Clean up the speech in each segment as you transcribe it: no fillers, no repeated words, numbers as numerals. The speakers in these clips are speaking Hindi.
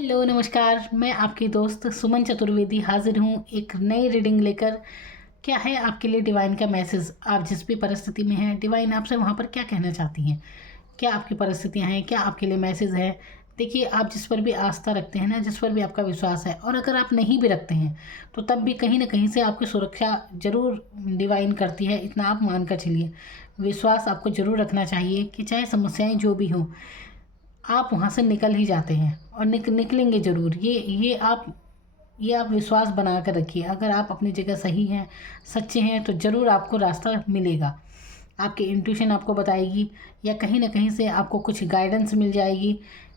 हेलो नमस्कार, मैं आपकी दोस्त सुमन चतुर्वेदी हाजिर हूँ एक नई रीडिंग लेकर। क्या है आपके लिए डिवाइन का मैसेज? आप जिस भी परिस्थिति में हैं, डिवाइन आपसे वहाँ पर क्या कहना चाहती हैं? क्या आपकी परिस्थितियाँ हैं? क्या आपके लिए मैसेज है? देखिए, आप जिस पर भी आस्था रखते हैं ना, जिस पर भी आपका विश्वास है, और अगर आप नहीं भी रखते हैं तो तब भी कहीं ना कहीं से आपकी सुरक्षा जरूर डिवाइन करती है। इतना आप मान कर चलिए। विश्वास आपको जरूर रखना चाहिए कि चाहे समस्याएं जो भी हों, आप वहाँ से निकल ही जाते हैं और निकलेंगे ज़रूर। ये आप विश्वास बना कर रखिए। अगर आप अपनी जगह सही हैं, सच्चे हैं, तो ज़रूर आपको रास्ता मिलेगा। आपकी इंट्यूशन आपको बताएगी, या कहीं ना कहीं से आपको कुछ गाइडेंस मिल जाएगी।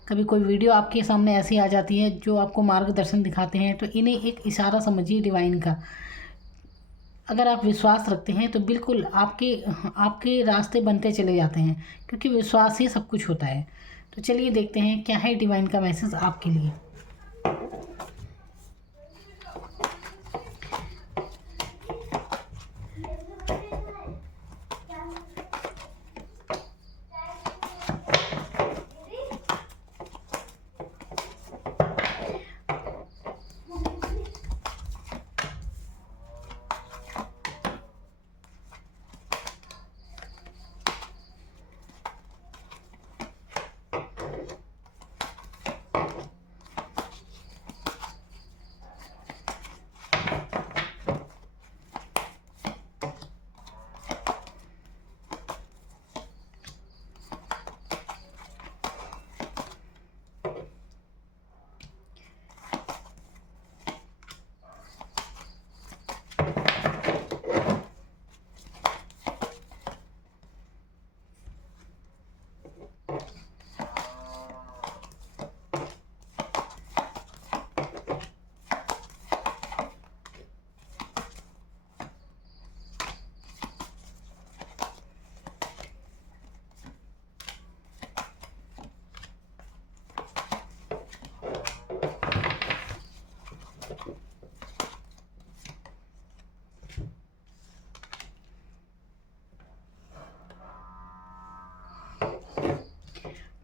कभी कोई वीडियो आपके सामने ऐसी आ जाती है जो आपको मार्गदर्शन दिखाते हैं, तो इन्हें एक इशारा समझिए डिवाइन का। अगर आप विश्वास रखते हैं तो बिल्कुल आपके आपके रास्ते बनते चले जाते हैं, क्योंकि विश्वास ही सब कुछ होता है। तो चलिए देखते हैं क्या है डिवाइन का मैसेज आपके लिए।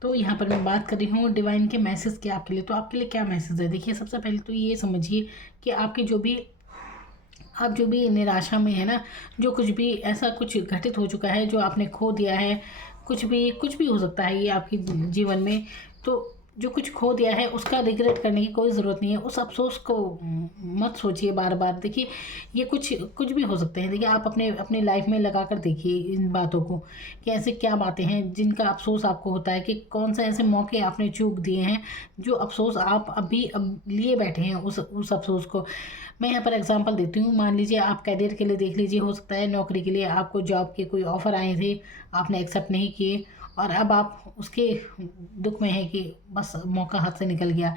तो यहाँ पर मैं बात कर रही हूँ डिवाइन के मैसेज के आपके लिए। तो आपके लिए क्या मैसेज है? देखिए, सबसे पहले तो ये समझिए कि आपकी जो भी आप जो भी निराशा में है ना, जो कुछ भी ऐसा कुछ घटित हो चुका है, जो आपने खो दिया है, कुछ भी हो सकता है ये आपके जीवन में। तो जो कुछ खो दिया है उसका रिग्रेट करने की कोई ज़रूरत नहीं है। उस अफसोस को मत सोचिए बार बार। देखिए, ये कुछ कुछ भी हो सकते हैं। देखिए, आप अपने अपनी लाइफ में लगा कर देखिए इन बातों को, कि ऐसे क्या बातें हैं जिनका अफसोस आपको होता है, कि कौन से ऐसे मौके आपने चूक दिए हैं जो अफसोस आप अभी अब लिए बैठे हैं उस अफसोस को। मैं यहाँ पर एग्जांपल देती हूँ। मान लीजिए, आप कैरियर के लिए देख लीजिए, हो सकता है नौकरी के लिए आपको जॉब के कोई ऑफ़र आए थे, आपने एक्सेप्ट नहीं किए, और अब आप उसके दुख में हैं कि बस मौका हाथ से निकल गया।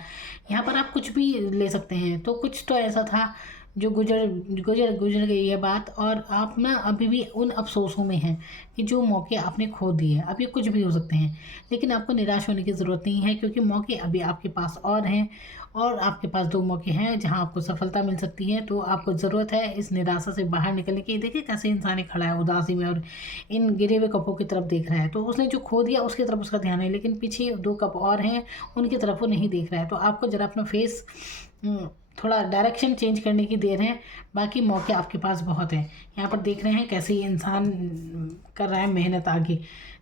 यहाँ पर आप कुछ भी ले सकते हैं। तो कुछ तो ऐसा था जो गुजर गुजर गुजर गई है बात, और आप ना अभी भी उन अफसोसों में हैं कि जो मौके आपने खो दिए। अब ये कुछ भी हो सकते हैं, लेकिन आपको निराश होने की ज़रूरत नहीं है, क्योंकि मौके अभी आपके पास और हैं। और आपके पास दो मौके हैं जहां आपको सफलता मिल सकती है। तो आपको ज़रूरत है इस निराशा से बाहर निकलने की। देखिए, कैसे इंसान ही खड़ा है उदासी में और इन गिरे हुए कपों की तरफ देख रहा है। तो उसने जो खो दिया उसकी तरफ उसका ध्यान है, लेकिन पीछे दो कप और हैं, उनकी तरफ वो नहीं देख रहा है। तो आपको ज़रा अपना फेस थोड़ा डायरेक्शन चेंज करने की देर है। बाकी मौके आपके पास बहुत हैं। यहाँ पर देख रहे हैं कैसे ये इंसान कर रहा है मेहनत आगे।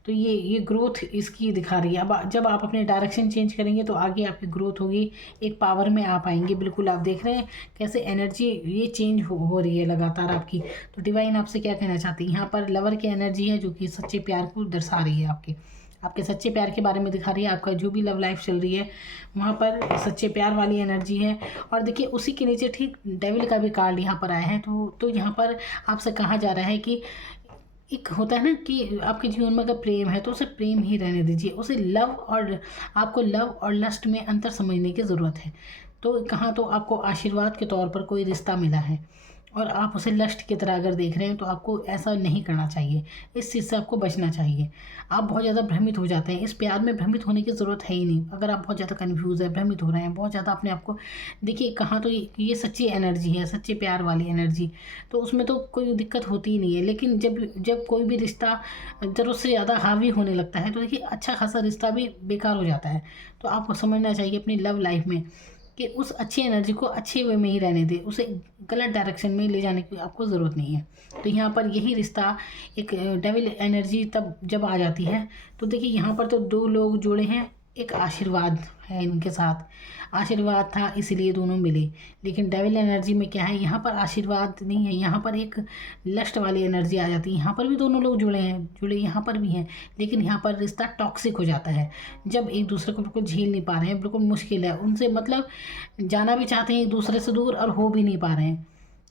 तो ये ग्रोथ इसकी दिखा रही है। अब जब आप अपने डायरेक्शन चेंज करेंगे तो आगे आपकी ग्रोथ होगी, एक पावर में आप आएंगे। बिल्कुल, आप देख रहे हैं कैसे एनर्जी ये चेंज हो रही है लगातार आपकी। तो डिवाइन आपसे क्या कहना चाहती है? यहाँ पर लवर की एनर्जी है, जो कि सच्चे प्यार को दर्शा रही है। आपके सच्चे प्यार के बारे में दिखा रही है। आपका जो भी लव लाइफ चल रही है वहाँ पर सच्चे प्यार वाली एनर्जी है। और देखिए, उसी के नीचे ठीक डेविल का भी कार्ड यहाँ पर आया है। तो यहाँ पर आपसे कहा जा रहा है कि एक होता है ना कि आपके जीवन में अगर प्रेम है तो उसे प्रेम ही रहने दीजिए। उसे लव और आपको लव और लस्ट में अंतर समझने की ज़रूरत है। तो कहाँ तो आपको आशीर्वाद के तौर पर कोई रिश्ता मिला है, और आप उसे लस्ट की तरह अगर देख रहे हैं तो आपको ऐसा नहीं करना चाहिए, इस चीज़ से आपको बचना चाहिए। आप बहुत ज़्यादा भ्रमित हो जाते हैं, इस प्यार में भ्रमित होने की ज़रूरत है ही नहीं। अगर आप बहुत ज़्यादा कन्फ्यूज़ है, भ्रमित हो रहे हैं, बहुत ज़्यादा अपने आप को देखिए, कहाँ तो ये सच्ची एनर्जी है, सच्चे प्यार वाली एनर्जी, तो उसमें तो कोई दिक्कत होती ही नहीं है। लेकिन जब जब कोई भी रिश्ता ज़रूरत से ज़्यादा हावी होने लगता है तो देखिए अच्छा खासा रिश्ता भी बेकार हो जाता है। तो आपको समझना चाहिए अपनी लव लाइफ में कि उस अच्छी एनर्जी को अच्छे वे में ही रहने दें, उसे गलत डायरेक्शन में ले जाने की आपको ज़रूरत नहीं है। तो यहाँ पर यही रिश्ता एक डेविल एनर्जी तब जब आ जाती है, तो देखिए यहाँ पर तो दो लोग जुड़े हैं, एक आशीर्वाद है इनके साथ, आशीर्वाद था इसलिए दोनों मिले। लेकिन डेविल एनर्जी में क्या है, यहाँ पर आशीर्वाद नहीं है, यहाँ पर एक लस्ट वाली एनर्जी आ जाती है। यहाँ पर भी दोनों लोग जुड़े हैं, जुड़े यहाँ पर भी हैं, लेकिन यहाँ पर रिश्ता टॉक्सिक हो जाता है जब एक दूसरे को बिल्कुल झेल नहीं पा रहे हैं, बिल्कुल मुश्किल है उनसे, मतलब जाना भी चाहते हैं एक दूसरे से दूर और हो भी नहीं पा रहे हैं,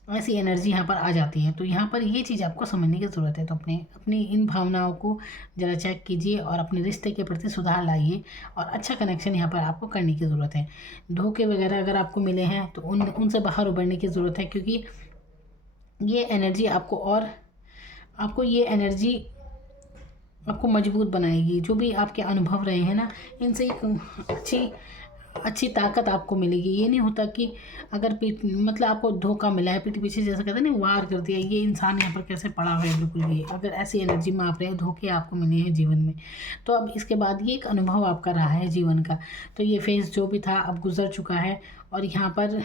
ऐसी एनर्जी यहाँ पर आ जाती है। तो यहाँ पर ये चीज़ आपको समझने की ज़रूरत है। तो अपने अपनी इन भावनाओं को ज़रा चेक कीजिए और अपने रिश्ते के प्रति सुधार लाइए और अच्छा कनेक्शन यहाँ पर आपको करने की ज़रूरत है। धोखे वगैरह अगर आपको मिले हैं तो उनसे बाहर उभरने की ज़रूरत है, क्योंकि ये एनर्जी आपको ये एनर्जी आपको मजबूत बनाएगी। जो भी आपके अनुभव रहे हैं ना, इनसे एक अच्छी ताकत आपको मिलेगी। ये नहीं होता कि अगर पीठ मतलब आपको धोखा मिला है, पीठ पीछे जैसा कहते हैं ना, वार कर दिया, ये इंसान यहाँ पर कैसे पड़ा हुआ है बिल्कुल, ये अगर ऐसी एनर्जी में आप रहे, धोखे आपको मिले हैं जीवन में, तो अब इसके बाद ये एक अनुभव आपका रहा है जीवन का। तो ये फेज़ जो भी था अब गुजर चुका है, और यहाँ पर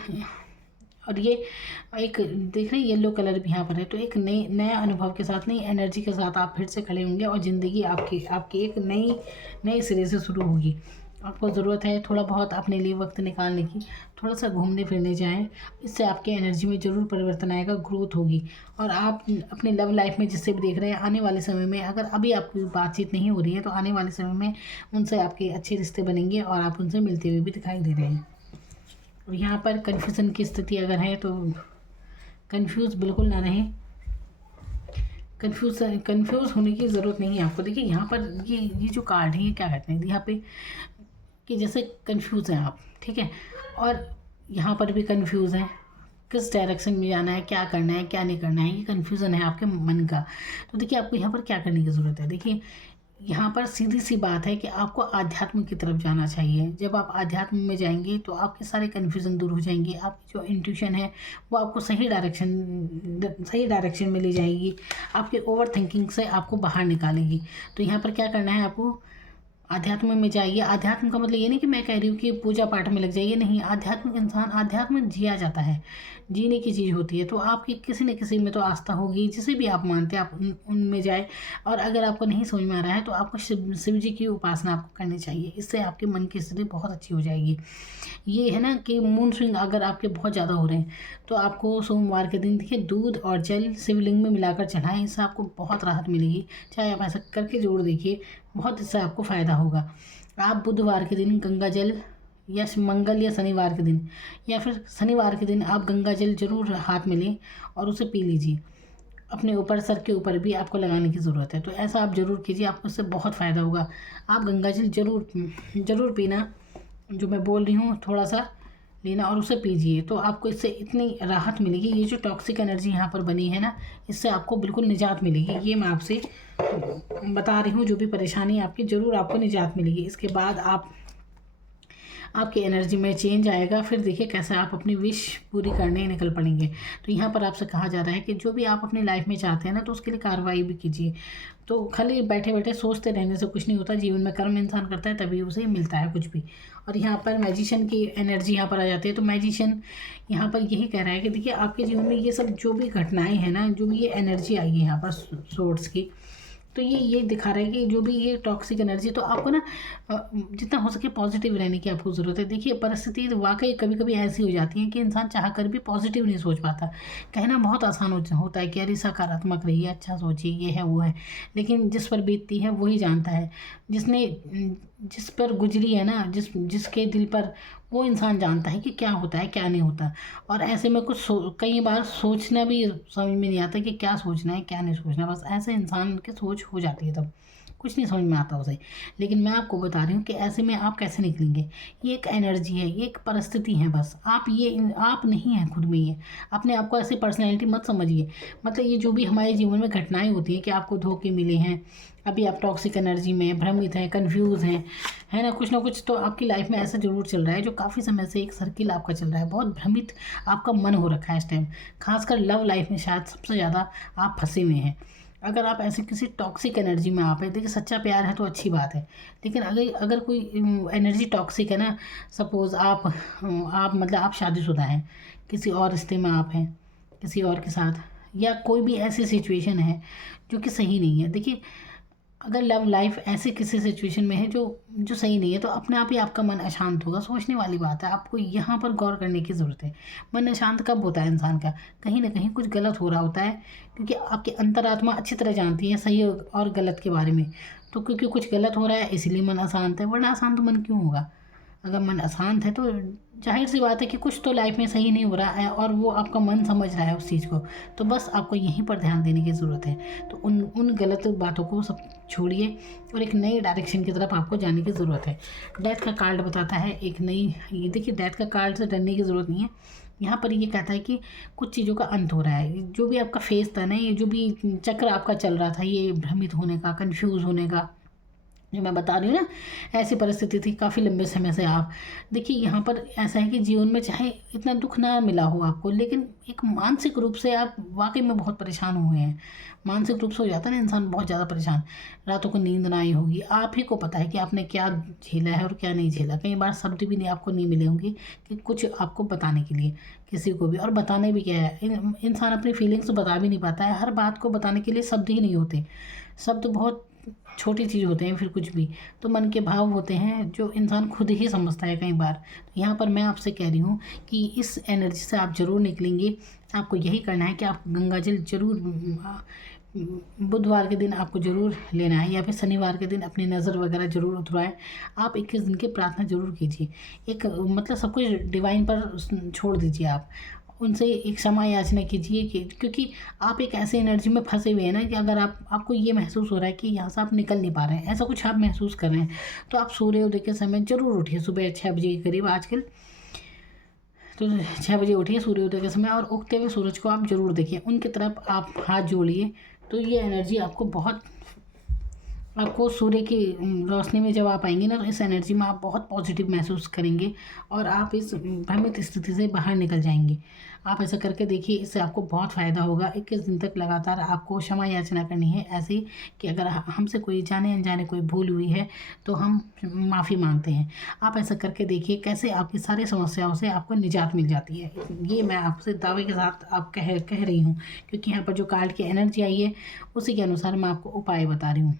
और ये एक देख रहे हैं येलो कलर भी यहाँ पर है, तो एक नया अनुभव के साथ, नई एनर्जी के साथ आप फिर से खड़े होंगे और ज़िंदगी आपकी एक नई सिरे से शुरू होगी। आपको ज़रूरत है थोड़ा बहुत अपने लिए वक्त निकालने की, थोड़ा सा घूमने फिरने जाएं, इससे आपके एनर्जी में ज़रूर परिवर्तन आएगा, ग्रोथ होगी। और आप अपने लव लाइफ में जिससे भी देख रहे हैं, आने वाले समय में अगर अभी आपकी बातचीत नहीं हो रही है तो आने वाले समय में उनसे आपके अच्छे रिश्ते बनेंगे और आप उनसे मिलते हुए भी दिखाई दे रहे हैं। और यहाँ पर कन्फ्यूज़न की स्थिति अगर है तो कन्फ्यूज़ बिल्कुल ना रहें, कन्फ्यूज़ होने की ज़रूरत नहीं है आपको। देखिए यहाँ पर ये जो कार्ड है, ये क्या कहते हैं यहाँ पे, कि जैसे कंफ्यूज हैं आप, ठीक है, और यहाँ पर भी कंफ्यूज हैं, किस डायरेक्शन में जाना है, क्या करना है, क्या नहीं करना है, ये कन्फ्यूज़न है आपके मन का। तो देखिए आपको यहाँ पर क्या करने की ज़रूरत है। देखिए यहाँ पर सीधी सी बात है कि आपको आध्यात्म की तरफ जाना चाहिए। जब आप आध्यात्म में जाएंगे तो आपके सारे कन्फ्यूज़न दूर हो जाएंगे, आपकी जो इंट्यूशन है वो आपको सही डायरेक्शन में ले जाएगी, आपके ओवर थिंकिंग से आपको बाहर निकालेगी। तो यहाँ पर क्या करना है, आपको आध्यात्म में जाइए। आध्यात्म का मतलब ये नहीं कि मैं कह रही हूँ कि पूजा पाठ में लग जाइए, नहीं, आध्यात्म जिया जाता है, जीने की चीज़ होती है। तो आपकी किसी न किसी में तो आस्था होगी, जिसे भी आप मानते हैं आप उनमें जाए। और अगर आपको नहीं समझ में आ रहा है तो आपको शिव जी की उपासना आपको करनी चाहिए, इससे आपके मन की स्थिति बहुत अच्छी हो जाएगी। ये है ना कि मूड स्विंग अगर आपके बहुत ज़्यादा हो रहे हैं तो आपको सोमवार के दिन देखिए दूध और जल शिवलिंग में मिलाकर चढ़ाएं, इससे आपको बहुत राहत मिलेगी। चाहे आप ऐसा करके जरूर देखिए, बहुत इससे आपको फ़ायदा होगा। आप बुधवार के दिन गंगा जल, या मंगल या शनिवार के दिन, या फिर शनिवार के दिन आप गंगा जल जरूर हाथ में लें और उसे पी लीजिए। अपने ऊपर, सर के ऊपर भी आपको लगाने की ज़रूरत है। तो ऐसा आप ज़रूर कीजिए, आपको इससे बहुत फ़ायदा होगा। आप गंगा जल ज़रूर पीना, जो मैं बोल रही हूँ थोड़ा सा लेना और उसे पीजिए, तो आपको इससे इतनी राहत मिलेगी। ये जो टॉक्सिक एनर्जी यहाँ पर बनी है ना, इससे आपको बिल्कुल निजात मिलेगी। ये मैं आपसे बता रही हूँ, जो भी परेशानी आपकी, ज़रूर आपको निजात मिलेगी। इसके बाद आपकी एनर्जी में चेंज आएगा। फिर देखिए कैसे आप अपनी विश पूरी करने निकल पड़ेंगे। तो यहाँ पर आपसे कहा जा रहा है कि जो भी आप अपनी लाइफ में चाहते हैं ना, तो उसके लिए कार्रवाई भी कीजिए। तो खाली बैठे बैठे सोचते रहने से कुछ नहीं होता, जीवन में कर्म इंसान करता है तभी उसे मिलता है कुछ भी। और यहाँ पर मैजिशियन की एनर्जी यहाँ पर आ जाती है। तो मैजिशियन यहाँ पर यही कह रहा है कि देखिए आपके जीवन में ये सब जो भी घटनाएँ हैं ना, जो भी ये एनर्जी आई है यहाँ पर सोर्स की, तो ये दिखा रहा है कि जो भी ये टॉक्सिक एनर्जी, तो आपको ना जितना हो सके पॉजिटिव रहने की आपको ज़रूरत है। देखिए परिस्थिति वाकई कभी कभी ऐसी हो जाती है कि इंसान चाह कर भी पॉजिटिव नहीं सोच पाता। कहना बहुत आसान होता है कि अरे सकारात्मक रहिए, अच्छा सोचिए, ये है वो है, लेकिन जिस पर बीतती है वही जानता है। जिस पर गुजरी है ना, जिसके दिल पर, वो इंसान जानता है कि क्या होता है क्या नहीं होता। और ऐसे में कई बार सोचना भी समझ में नहीं आता कि क्या सोचना है क्या नहीं सोचना, बस ऐसे इंसान की सोच हो जाती है तब कुछ नहीं समझ में आता उसे। लेकिन मैं आपको बता रही हूँ कि ऐसे में आप कैसे निकलेंगे। ये एक एनर्जी है, ये एक परिस्थिति है बस। आप नहीं हैं खुद में ये। अपने आप को ऐसी पर्सनैलिटी मत समझिए। मतलब ये जो भी हमारे जीवन में घटनाएं होती हैं कि आपको धोखे मिले हैं, अभी आप टॉक्सिक एनर्जी में भ्रमित हैं, कन्फ्यूज़ हैं, है ना कुछ तो आपकी लाइफ में ऐसा ज़रूर चल रहा है जो काफ़ी समय से एक सर्किल आपका चल रहा है। बहुत भ्रमित आपका मन हो रखा है इस टाइम। खासकर लव लाइफ में शायद सबसे ज़्यादा आप फंसे हुए हैं। अगर आप ऐसे किसी टॉक्सिक एनर्जी में आप हैं, देखिए सच्चा प्यार है तो अच्छी बात है। लेकिन अगर अगर कोई एनर्जी टॉक्सिक है ना, सपोज़ आप मतलब आप शादीशुदा हैं, किसी और रिश्ते में आप हैं किसी और के साथ, या कोई भी ऐसी सिचुएशन है जो कि सही नहीं है। देखिए अगर लव लाइफ ऐसे किसी सिचुएशन में है जो जो सही नहीं है, तो अपने आप ही आपका मन अशांत होगा। सोचने वाली बात है, आपको यहाँ पर गौर करने की ज़रूरत है। मन अशांत कब होता है इंसान का? कहीं ना कहीं कुछ गलत हो रहा होता है, क्योंकि आपकी अंतरात्मा अच्छी तरह जानती है सही और गलत के बारे में। तो क्योंकि कुछ गलत हो रहा है इसलिए मन अशांत है, वरना अशांत मन क्यों होगा? अगर मन अशांत है तो जाहिर सी बात है कि कुछ तो लाइफ में सही नहीं हो रहा है, और वो आपका मन समझ रहा है उस चीज़ को। तो बस आपको यहीं पर ध्यान देने की ज़रूरत है। तो उन उन गलत बातों को सब छोड़िए और एक नई डायरेक्शन की तरफ आपको जाने की ज़रूरत है। डेथ का कार्ड बताता है एक नई, ये देखिए डेथ का कार्ड से डरने की ज़रूरत नहीं है। यहाँ पर ये कहता है कि कुछ चीज़ों का अंत हो रहा है। जो भी आपका फेस था ना, ये जो भी चक्र आपका चल रहा था, ये भ्रमित होने का, कंफ्यूज होने का, जो मैं बता रही हूँ ना, ऐसी परिस्थिति थी काफ़ी लंबे समय से। आप देखिए यहाँ पर ऐसा है कि जीवन में चाहे इतना दुख ना मिला हो आपको, लेकिन एक मानसिक रूप से आप वाकई में बहुत परेशान हुए हैं। मानसिक रूप से हो जाता है ना इंसान बहुत ज़्यादा परेशान। रातों को नींद ना आई होगी, आप ही को पता है कि आपने क्या झेला है और क्या नहीं झेला। कई बार शब्द भी नहीं आपको नहीं मिले होंगे कि कुछ आपको बताने के लिए किसी को भी। और बताने भी क्या है, इंसान अपनी फीलिंग्स बता भी नहीं पाता है। हर बात को बताने के लिए शब्द ही नहीं होते। शब्द बहुत छोटी चीज़ होते हैं, फिर कुछ भी तो मन के भाव होते हैं जो इंसान खुद ही समझता है कई बार। तो यहाँ पर मैं आपसे कह रही हूँ कि इस एनर्जी से आप ज़रूर निकलेंगे। आपको यही करना है कि आप गंगा जल जरूर बुधवार के दिन आपको ज़रूर लेना है, या फिर शनिवार के दिन अपनी नज़र वगैरह ज़रूर उतरवाएं। आप 21 दिन की प्रार्थना ज़रूर कीजिए। एक मतलब सब कुछ डिवाइन पर छोड़ दीजिए। आप उनसे एक क्षमा याचना कीजिए कि क्योंकि आप एक ऐसे एनर्जी में फंसे हुए हैं ना, कि अगर आपको ये महसूस हो रहा है कि यहाँ से आप निकल नहीं पा रहे हैं, ऐसा कुछ आप महसूस कर रहे हैं, तो आप सूर्योदय के समय ज़रूर उठिए। सुबह 6 बजे के करीब आजकल तो 6 बजे उठिए सूर्योदय के समय, और उगते हुए सूरज को आप ज़रूर देखिए, उनकी तरफ आप हाथ जोड़िए। तो ये एनर्जी आपको सूर्य की रोशनी में जब आप आएंगे ना, तो इस एनर्जी में आप बहुत पॉजिटिव महसूस करेंगे और आप इस भ्रमित स्थिति से बाहर निकल जाएंगे। आप ऐसा करके देखिए, इससे आपको बहुत फ़ायदा होगा। 21 दिन तक लगातार आपको क्षमा याचना करनी है, ऐसे ही कि अगर हमसे कोई जाने अनजाने कोई भूल हुई है तो हम माफ़ी मांगते हैं। आप ऐसा करके देखिए कैसे आपकी सारी समस्याओं से आपको निजात मिल जाती है। ये मैं आपसे दावे के साथ आप कह रही हूँ, क्योंकि यहाँ पर जो कार्ड की एनर्जी आई है उसी के अनुसार मैं आपको उपाय बता रही हूँ।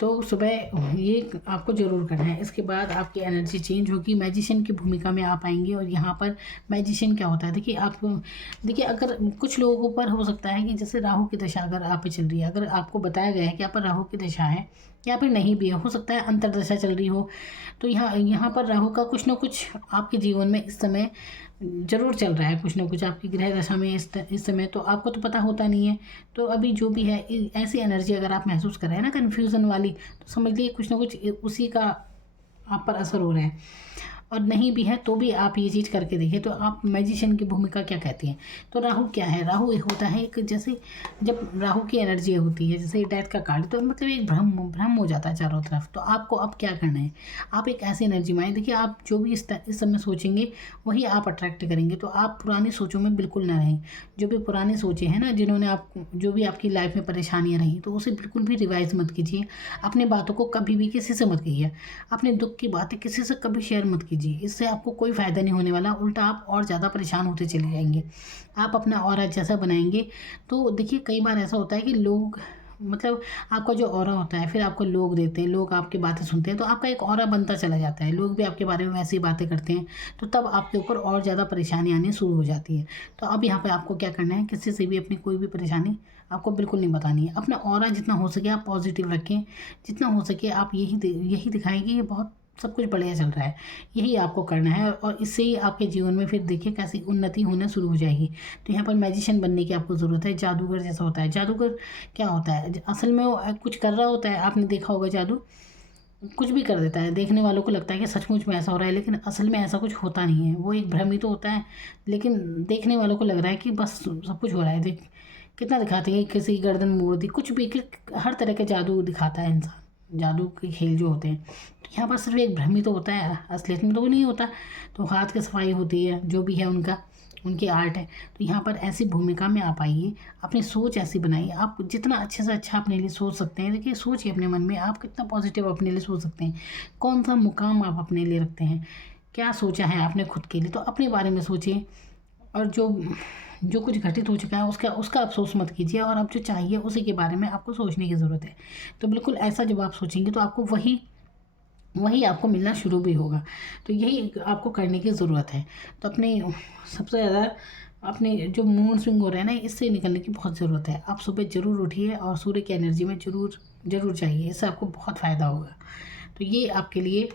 तो सुबह ये आपको ज़रूर करना है। इसके बाद आपकी एनर्जी चेंज होगी, मैजिशियन की भूमिका में आप आएंगे। और यहाँ पर मैजिशियन क्या होता है, देखिए अगर कुछ लोगों पर हो सकता है कि जैसे राहु की दशा अगर आप पे चल रही है, अगर आपको बताया गया है कि आप पर राहु की दशा है, या फिर नहीं भी हो सकता है अंतरदशा चल रही हो, तो यहाँ पर राहु का कुछ ना कुछ आपके जीवन में इस समय ज़रूर चल रहा है। कुछ ना कुछ आपकी ग्रह दशा में इस समय तो आपको तो पता होता नहीं है। तो अभी जो भी है ऐसी एनर्जी अगर आप महसूस कर रहे हैं ना कन्फ्यूज़न वाली, तो समझ लीजिए कुछ ना कुछ उसी का आप पर असर हो रहा है। और नहीं भी है तो भी आप ये चीज़ करके देखिए। तो आप मैजिशियन की भूमिका क्या कहती हैं? तो राहु क्या है? राहु एक होता है, एक जैसे जब राहु की एनर्जी होती है जैसे डेथ का कार्ड, तो मतलब एक भ्रम हो जाता है चारों तरफ। तो आपको अब क्या करना है, आप एक ऐसी एनर्जी में आए। देखिए आप जो भी इस समय सोचेंगे वही आप अट्रैक्ट करेंगे। तो आप पुरानी सोचों में बिल्कुल ना रहें। जो भी पुरानी सोचें हैं ना, जिन्होंने आप जो भी आपकी लाइफ में परेशानियाँ रहीं, तो उसे बिल्कुल भी रिवाइज मत कीजिए। अपनी बातों को कभी भी किसी से मत कहिए। अपने दुख की बातें किसी से कभी शेयर मत कीजिए। इससे आपको कोई फ़ायदा नहीं होने वाला, उल्टा आप और ज़्यादा परेशान होते चले जाएंगे। आप अपना ऑरा जैसा बनाएंगे। तो देखिए कई बार ऐसा होता है कि लोग मतलब आपका जो ऑरा होता है, फिर आपको लोग देते हैं, लोग आपकी बातें सुनते हैं, तो आपका एक ऑरा बनता चला जाता है। लोग भी आपके बारे में वैसी बातें करते हैं, तो तब आपके ऊपर और ज़्यादा परेशानी आनी शुरू हो जाती है। तो अब यहाँ पे आपको क्या करना है, किसी से भी अपनी कोई भी परेशानी आपको बिल्कुल नहीं बतानी है। अपना ऑरा जितना हो सके आप पॉजिटिव रखें, जितना हो सके आप यही दिखाएं कि ये बहुत सब कुछ बढ़िया चल रहा है। यही आपको करना है और इससे ही आपके जीवन में फिर देखिए कैसी उन्नति होना शुरू हो जाएगी। तो यहाँ पर मैजिशियन बनने की आपको ज़रूरत है। जादूगर जैसा होता है। जादूगर क्या होता है, असल में वो कुछ कर रहा होता है, आपने देखा होगा जादू कुछ भी कर देता है, देखने वालों को लगता है कि सचमुच में ऐसा हो रहा है, लेकिन असल में ऐसा कुछ होता नहीं है। वो एक भ्रम ही तो होता है, लेकिन देखने वालों को लग रहा है कि बस सब कुछ हो रहा है। देख कितना दिखाते हैं, किसी की गर्दन मोड़ दी, कुछ भी हर तरह के जादू दिखाता है इंसान, जादू के खेल जो होते हैं। तो यहाँ पर सिर्फ एक भ्रम ही तो होता है, असलियत में तो वो नहीं होता। तो हाथ की सफाई होती है, जो भी है उनका, उनकी आर्ट है। तो यहाँ पर ऐसी भूमिका में आप आइए, अपनी सोच ऐसी बनाइए। आप जितना अच्छे से अच्छा अपने लिए सोच सकते हैं, देखिए सोचिए अपने मन में आप कितना पॉजिटिव अपने लिए सोच सकते हैं। कौन सा मुकाम आप अपने लिए रखते हैं, क्या सोचा है आपने खुद के लिए, तो अपने बारे में सोचिए। और जो जो कुछ घटित हो चुका है उसका उसका अफसोस मत कीजिए, और अब जो चाहिए उसी के बारे में आपको सोचने की ज़रूरत है। तो बिल्कुल ऐसा जब आप सोचेंगे तो आपको वही वही आपको मिलना शुरू भी होगा। तो यही आपको करने की ज़रूरत है। तो अपने सबसे ज़्यादा अपने जो मूड स्विंग हो रहे हैं ना, इससे निकलने की बहुत ज़रूरत है। आप सुबह ज़रूर उठिए और सूर्य की एनर्जी में ज़रूर ज़रूर जाइए, इससे आपको बहुत फ़ायदा होगा। तो ये आपके लिए,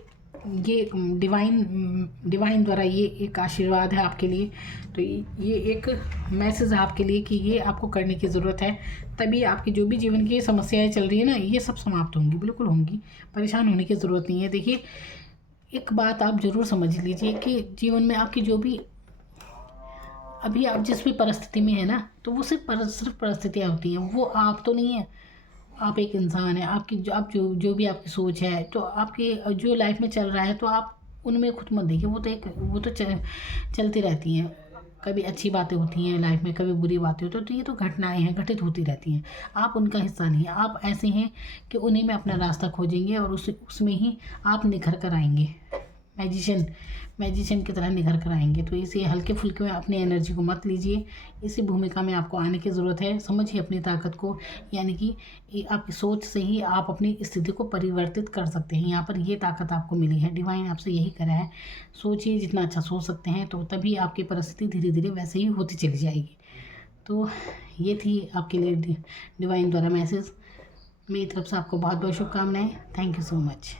ये डिवाइन द्वारा ये एक आशीर्वाद है आपके लिए। तो ये एक मैसेज है आपके लिए कि ये आपको करने की ज़रूरत है, तभी आपकी जो भी जीवन की समस्याएं चल रही है ना, ये सब समाप्त होंगी, बिल्कुल होंगी। परेशान होने की ज़रूरत नहीं है। देखिए एक बात आप ज़रूर समझ लीजिए कि जीवन में आपकी जो भी, अभी आप जिस भी परिस्थिति में है ना, तो वो सिर्फ परिस्थितियाँ होती हैं, वो आप तो नहीं है। आप एक इंसान है, आपकी जो आप जो भी आपकी सोच है, तो आपकी जो लाइफ में चल रहा है, तो आप उनमें खुद मत देखिए। वो तो चलती रहती हैं। कभी अच्छी बातें होती हैं लाइफ में, कभी बुरी बातें होती हैं, तो ये तो घटनाएं हैं, घटित होती रहती हैं। आप उनका हिस्सा नहीं है। आप ऐसे हैं कि उन्हीं में अपना रास्ता खोजेंगे और उसमें ही आप निखर कर आएंगे। मैजिशियन मैजिशियन की तरह निखर कर आएंगे। तो इसे हल्के फुल्के में अपनी एनर्जी को मत लीजिए। इसी भूमिका में आपको आने की ज़रूरत है। समझिए अपनी ताकत को, यानी कि आपकी सोच से ही आप अपनी स्थिति को परिवर्तित कर सकते हैं। यहाँ पर ये ताकत आपको मिली है, डिवाइन आपसे यही करा है। सोचिए, जितना अच्छा सोच सकते हैं तो तभी आपकी परिस्थिति धीरे धीरे वैसे ही होती चली जाएगी। तो ये थी आपके लिए डिवाइन द्वारा मैसेज। मेरी तरफ से आपको बहुत बहुत शुभकामनाएँ। Thank you so much.